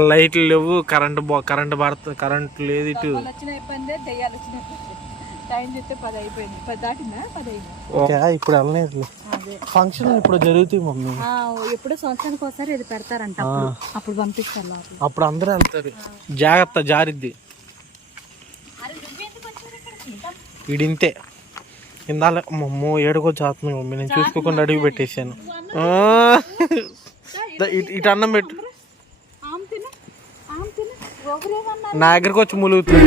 లైట్లు లేవు current current పడుతుంది కరెంట్ లేదు ఇటు. ఇప్పుడు వెళ్ళలేదు ఫంక్షన్ ఇప్పుడు జరుగుతాయి మమ్మీ. ఆ, ఎప్పుడో సంవత్సరానికి ఒకసారి ఇది పెడతారంట అప్పుడు. అప్పుడు పంపిస్తారు అప్పుడు అందరూ వెళ్తారు. జాగ్రత్త జారిద్ది. వీడింతే. ఇందాల మమ్మో ఏడుకో జాతుంది మమ్మీ. నేను చూసుకోకుండా అడుగు పెట్టేశాను. ఇటు అన్నం పెట్టు ఆమె తిను ఆమె తిను ఎవరేమన్నా నా దగ్గరకు వచ్చి ములుగుతుంది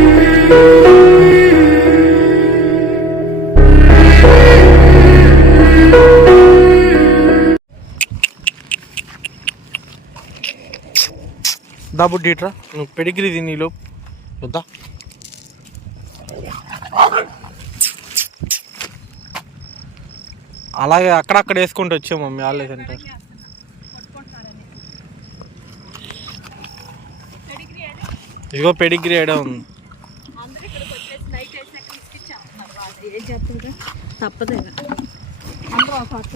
దా బుడ్డీట్రా నువ్వు పెడిగిరి దీనిలో వద్దా అలాగే అక్కడక్కడ వేసుకుంటూ వచ్చాము మమ్మీ వాళ్ళే సెంటర్ ఇదిగో పెడిగ్రీ ఏడా ఉంది. అందరూ ఇక్కడికి వచ్చేసి నైట్ వేసాక ఇసుకిచ్చామంటున్నారు వాళ్ళు ఏం చేస్తుంటారు తప్పదు ఇక అందరూ ఒక పక్క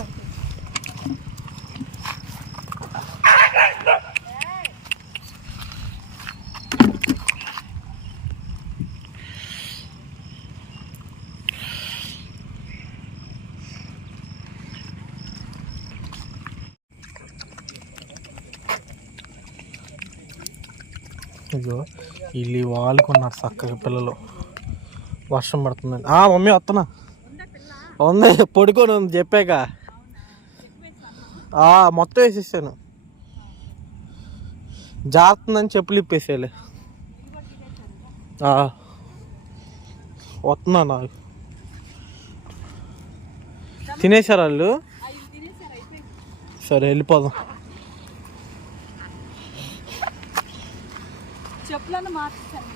ఇదిగో వీళ్ళు వాలుకున్నారు చక్కగా పిల్లలు. వర్షం పడుతుందండి ఆ మమ్మీ వస్తున్నా. ఉంది పడుకొని ఉంది చెప్పాక. ఆ, మొత్తం వేసేసాను. జారుతుందని చెప్పులు ఇప్పేసేయాలి. వస్తున్నా నాకు. తినేసారు వాళ్ళు? సరే వెళ్ళిపోదాం. మార్చాను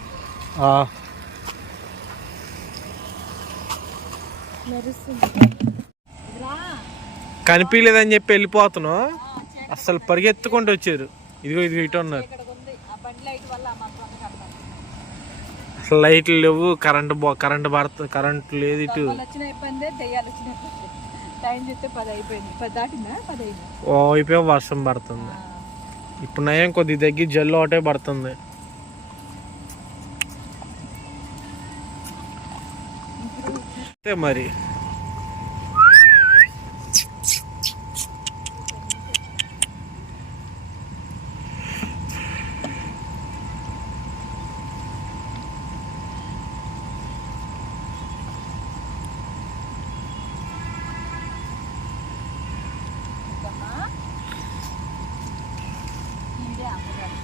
కనిపించలేదని చెప్పి వెళ్ళిపోతున్నావు? అసలు పరిగెత్తుకుంటూ వచ్చారు. ఇదిగో ఇదిగో ఇటు ఉన్నారు. అసలు లైట్లు లేవు. కరెంట్ కరెంట్ పడుతుంది కరెంట్ లేదు ఇటు. ఓ వైపే వర్షం పడుతుంది. ఇప్పుడు నయం కొద్ది తగ్గి జల్లు ఒకటే పడుతుంది. అంతే మరి ఇదే అమ్మగారు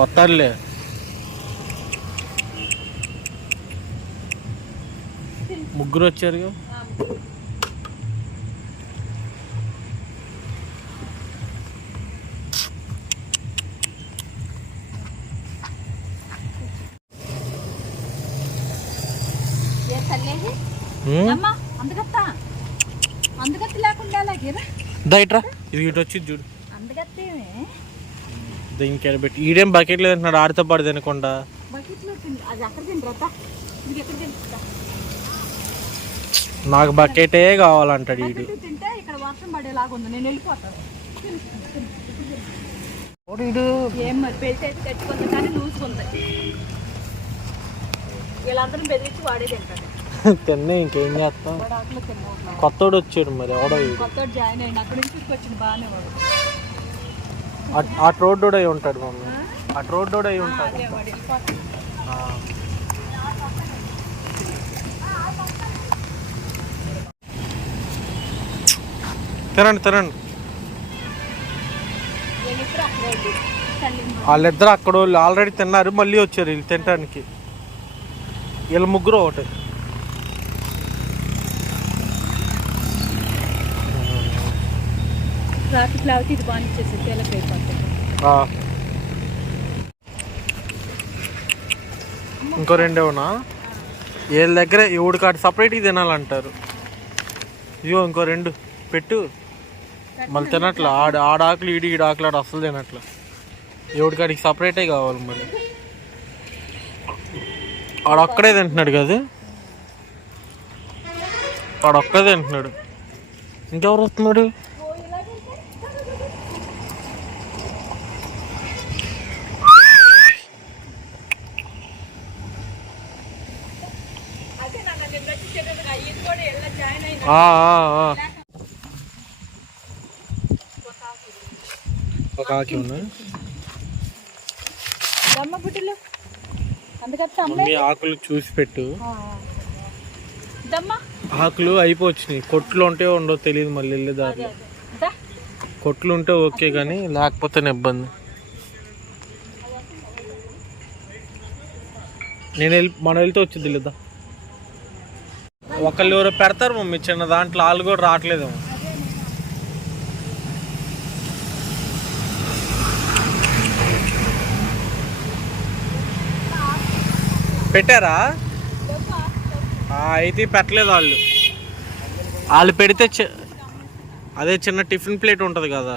వస్తారులే. ముగ్గురు వచ్చారుగా అందుకత్తా? అందుకత్తి లేకుండా ఇట్రా ఇది ఇటు వచ్చి చూడు. అందుకత్తేమే. దీనికి పెట్టి ఈడేం బకెట్ లేదంటున్నాడు ఆడితో పాటు తినకుండా. నాకు బకెటే కావాలంటాడు ఈడు. తిన్నా ఇంకేం చేస్తాం? కొత్తోడు వచ్చాడు మరి ఎవడో జాయిన్ అక్కడి నుంచి బాగానే వాడు. అట్- అటు రోడ్డు అయి ఉంటాడు మమ్మీ. అటు రోడ్డు అయి ఉంటాడు. తినండి తినండి. వాళ్ళిద్దరు అక్కడ వాళ్ళు ఆల్రెడీ తిన్నారు మళ్ళీ వచ్చారు వీళ్ళు తినడానికి వీళ్ళ ముగ్గురు ఒకటి. ట్రాఫిక్ ఇది బాగా ఇచ్చేసి తేలక అయిపోతుంది. ఆ. ఇంకో రెండేవునా? వీళ్ళ దగ్గర ఎవడి కాటు సపరేట్గా తినాలంటారు. ఇదిగో ఇంకో రెండు పెట్టు. మళ్ళీ తినట్ల. ఆడ ఆడ ఆకులు ఈడి ఈడ ఆకులు ఆడ అసలు తినట్ల. ఎవడికాడికి సపరేటే కావాలి మరి? ఆడొక్కడే తింటున్నాడు కదా ఆడొక్కడే తింటున్నాడు. ఇంకెవరు వస్తున్నాడు అదే నాకు అది వచ్చి చెప్పేది అయ్యింది కూడా ఎలా జాయిన్ అయినా ఆ, ఆ, ఆ. ఒక ఆకి ఉన్నా? మమ్మీ ఆకులు చూసి పెట్టు. దమ్మ. ఆకులు అయిపోవచ్చినాయి కొట్లు ఉంటే ఉండో తెలియదు మళ్ళీ వెళ్ళే దారిలో దా. కొట్లు ఉంటే ఓకే కానీ లేకపోతేనే ఇబ్బంది. నేను వెళ్ళి మనం వెళ్తే వచ్చింది లేదా ఒకళ్ళు ఎవరో పెడతారు మమ్మీ చిన్న దాంట్లో వాళ్ళు కూడా రావట్లేదు పెట్టారా? అయితే పెట్టలేదు వాళ్ళు. వాళ్ళు పెడితే చి- అదే చిన్న టిఫిన్ ప్లేట్ ఉంటుంది కదా.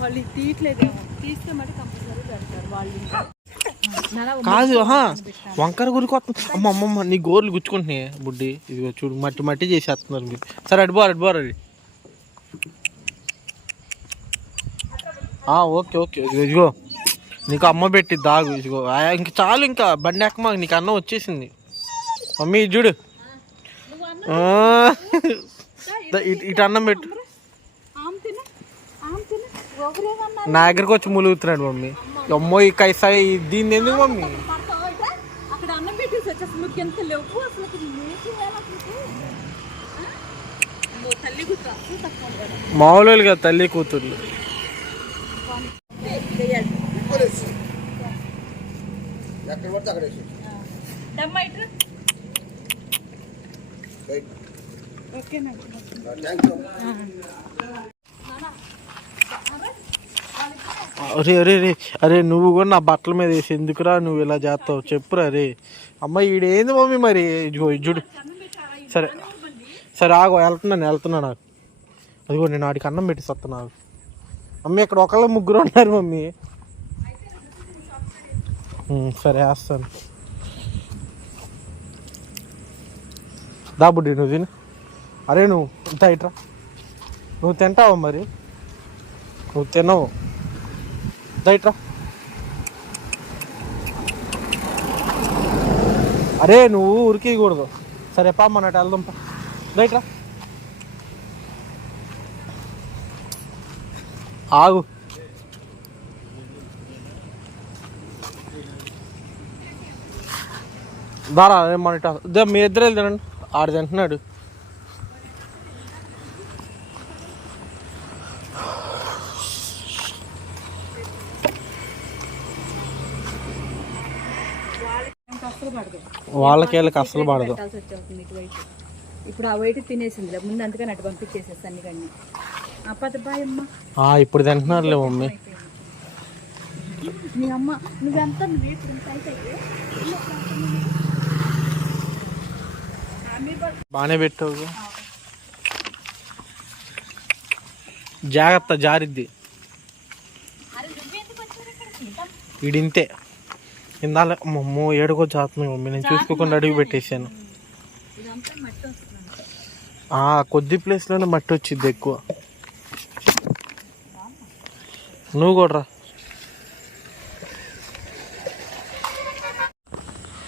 వాళ్ళు తీయట్లేదు తీస్తే మరి కంపల్సరీ పెడతారు వాళ్ళు. కాదు వంకర గురికి వస్తుంది. అమ్మ అమ్మమ్మ నీ గోర్లు గుచ్చుకుంటున్నాయి బుడ్డి. ఇదిగో చూడు మట్టి మట్టి చేసేస్తున్నారు మీరు. సరే అడిపోరు అడిపోరు అది ఓకే ఓకే. ఇదిగో నీకు అమ్మ పెట్టి దాగు. ఇదిగో. ఇంక చాలు ఇంకా బండి ఎక్కమా నీకు అన్నం వచ్చేసింది. మమ్మీ ఇది చూడు. ఇటు- అన్నం పెట్టు. నా దగ్గరకు వచ్చి ములుగుతున్నాడు మమ్మీ. అమ్మో ఈ కైసా దీన్ని ఎందుకు మమ్మీ? పడతావా ఇట్లా? అక్కడ అన్నం పెట్టేసి వచ్చి అసలు నువ్వు ఎంత లేవు. అసలు లేచి అసలు తల్లి కూతుర్లు. ఓకేనా? అరే అరే రే అరే నువ్వు కూడా నా బట్టల మీద వేసి ఎందుకురా నువ్వు ఇలా చేస్తావు? చెప్పురా రే అమ్మ ఈడేంది మమ్మీ మరి? ఇదిగో చూడు. సరే సరే ఆగో వెళ్తున్నాను వెళ్తున్నాను నాకు అదిగో నేను ఆడికి అన్నం పెట్టి వస్తున్నా మమ్మీ ఇక్కడ ఒకళ్ళు ముగ్గురు ఉన్నారు మమ్మీ. సరే వేస్తాను. దా బుడ్డి నువ్వు తిను. అరే నువ్వు ఇంత ఇట్రా. నువ్వు తింటావా మరి? నువ్వు తినవు. దయట్రా అరే నువ్వు ఉరికేయకూడదు. సరే పా మనట వెళ్దాం పా. దయట్రా ఆగు. దారా మన మనట మీ ఇద్దరు వెళ్తానండి ఆడు తింటున్నాడు అసలు పడదు వాళ్ళకి వీళ్ళకి అస్సలు పడదు. ఇప్పుడు ఆ వైపు తినేసింది. ముందు అందుకని అటు పంపించేసేసి అన్ని ఆ, ఇప్పుడు తింటున్నారులే మమ్మీ. మీ అమ్మ నువ్వెంత బాగానే పెట్టావు జాగ్రత్త జారిద్ది. ఇడింతే ఇందాల మమ్మో ఏడుకో జాతున్నాయి మమ్మీ నేను చూసుకోకుండా అడుగు పెట్టేశాను. కొద్ది ప్లేస్లోనే మట్టి వచ్చింది ఎక్కువ. నువ్వు కూడా రా.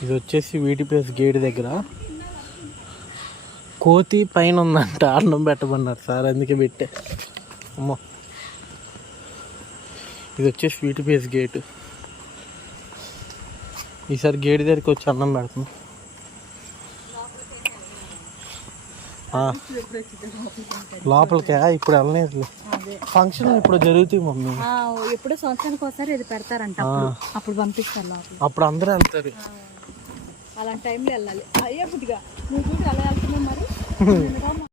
ఇది వచ్చేసి వీటి ప్లేస్ గేట్ దగ్గర. కోతి పైన ఉందంట అన్నం పెట్టమన్నారు సార్ అందుకే పెట్టే. అమ్మో. ఇది వచ్చేసి వీటి ప్లేస్ గేట్. ఈసారి గేట్ దగ్గరికి వచ్చి అన్నం పెడుతున్నాం. లోపలికా ఇప్పుడు వెళ్ళలేదు ఫంక్షన్ ఇప్పుడు జరుగుతుంది మమ్మీ. ఎప్పుడో సంవత్సరానికి ఒకసారి ఇది పెడతారంట అప్పుడు. పంపిస్తారు లోపల. అప్పుడు అందరూ వెళ్తారు. అలాంటి టైంలో వెళ్ళాలి. అయ్యే బుద్ధిగా నువ్వు చూడు ఎలా వెళ్తున్నావు మరి?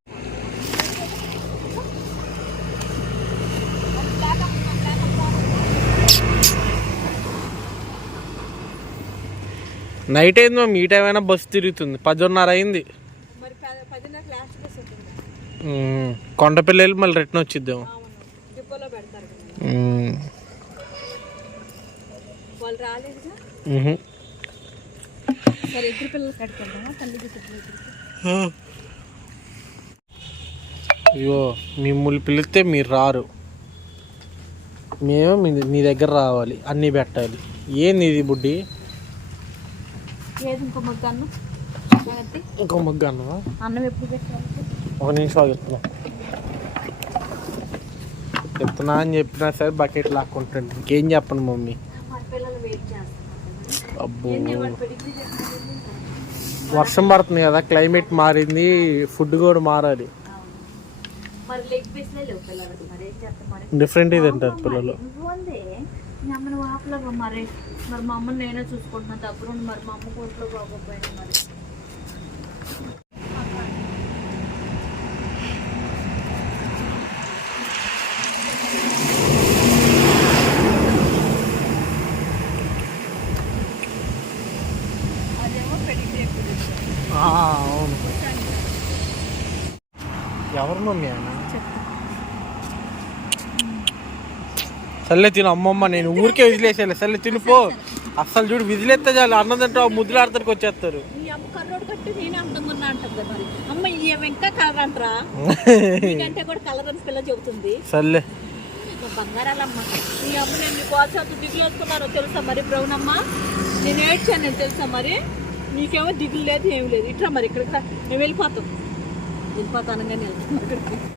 నైట్ అయింది ఈ టైం అయినా బస్సు తిరుగుతుంది. పదిన్నర అయింది. మరి ప- పదిన్నర లాస్ట్ బస్ ఉంటుంది. ఉమ్, కొండ పిల్లలు మళ్ళీ రిటర్న్ వచ్చిద్దాం వాళ్ళు అయ్యో మిమ్మల్ని పిలిస్తే మీరు రారు. మేము మీ నీ దగ్గర రావాలి. అన్నీ పెట్టాలి. ఏంది ఇది బుడ్డి? ఇంకో మగ్గ అన్నం. జాగ్రత్త. ఇంకో మగ్గ అన్నవా అన్నం ఎప్పుడు పెట్టాలి? ఒక నిమిషం ఆగుతున్నా చెప్తున్నా అని చెప్పినా సరే బకెట్ లాక్కుంటాడు ఇంకేం చెప్పను మమ్మీ. అబ్బో. వర్షం పడుతుంది కదా క్లైమేట్ మారింది ఫుడ్ కూడా మారాలి. డిఫరెంట్ తింటారు పిల్లలు. అమ్మని వాపలో మరి. మరి మా అమ్మని నేనే చూసుకుంటున్నా దగ్గర ఉండి మరి మా అమ్మ కోట్లో బాగోపోయాను మరి. అదేమో పెడిగ్రీ ఆ, అవును. ఎవరు మమ్మీ సర్లే తిను అమ్మమ్మ నేను ఊరికే విజిలేసాను సర్లే తినిపో అస్సలు చూడు విజిలేస్తే చాలు. అన్నం తింటే ముద్దులు ఆడతానికి వచ్చేస్తారు. సర్లే. బంగారాలమ్మ ఈ అమ్మ నేను మీకోసం తెలుసా మరి బ్రౌన్ అమ్మ నేను ఏడ్చాను నేను తెలుసా మరి? నీకేమో దిగులు లేదు ఏమి లేదు. ఇట్లా మరి ఇక్కడ నేను వెళ్ళిపోతాం. వెళ్ళిపోతాను కానీ అక్కడికి.